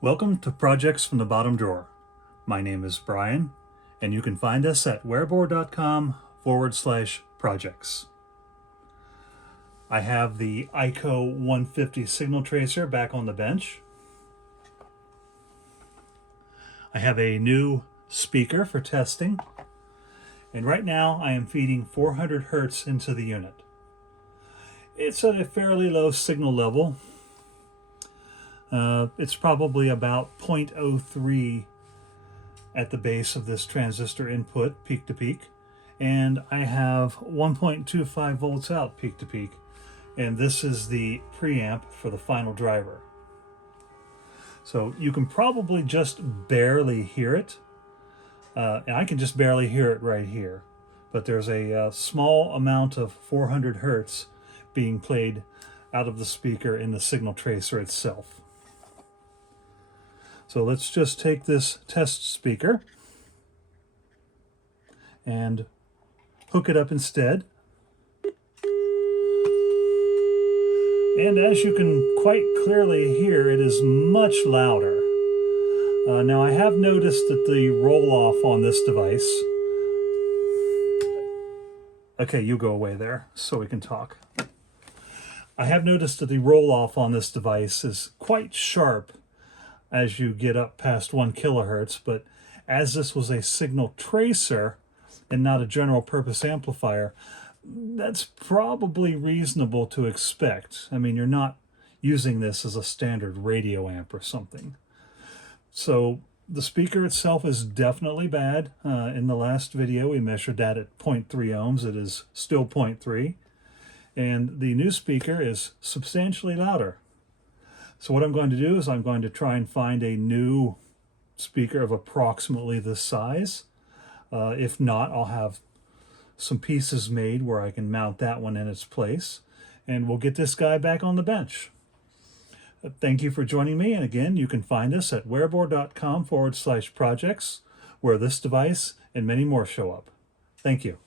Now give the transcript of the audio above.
Welcome to Projects from the Bottom Drawer. My name is Brian, and you can find us at wearboard.com/projects. I have the EICO 150 signal tracer back on the bench. I have a new speaker for testing, and right now I am feeding 400 hertz into the unit. It's at a fairly low signal level. It's probably about 0.03 at the base of this transistor input, peak to peak, and I have 1.25 volts out peak to peak, and this is the preamp for the final driver. So you can probably just barely hear it, and I can just barely hear it right here, but there's a small amount of 400 hertz being played out of the speaker in the signal tracer itself. So let's just take this test speaker and hook it up instead. And as you can quite clearly hear, it is much louder. Now I have noticed that the roll-off on this device... Okay, you go away there so we can talk. I have noticed that the roll-off on this device is quite sharp as you get up past 1 kilohertz, but as this was a signal tracer and not a general purpose amplifier, that's probably reasonable to expect. I mean, you're not using this as a standard radio amp or something. So the speaker itself is definitely bad. In the last video, we measured that at 0.3 ohms. It is still 0.3. And the new speaker is substantially louder. So what I'm going to do is I'm going to try and find a new speaker of approximately this size. If not, I'll have some pieces made where I can mount that one in its place, and we'll get this guy back on the bench. Thank you for joining me, and again, you can find us at wearboard.com/projects, where this device and many more show up. Thank you.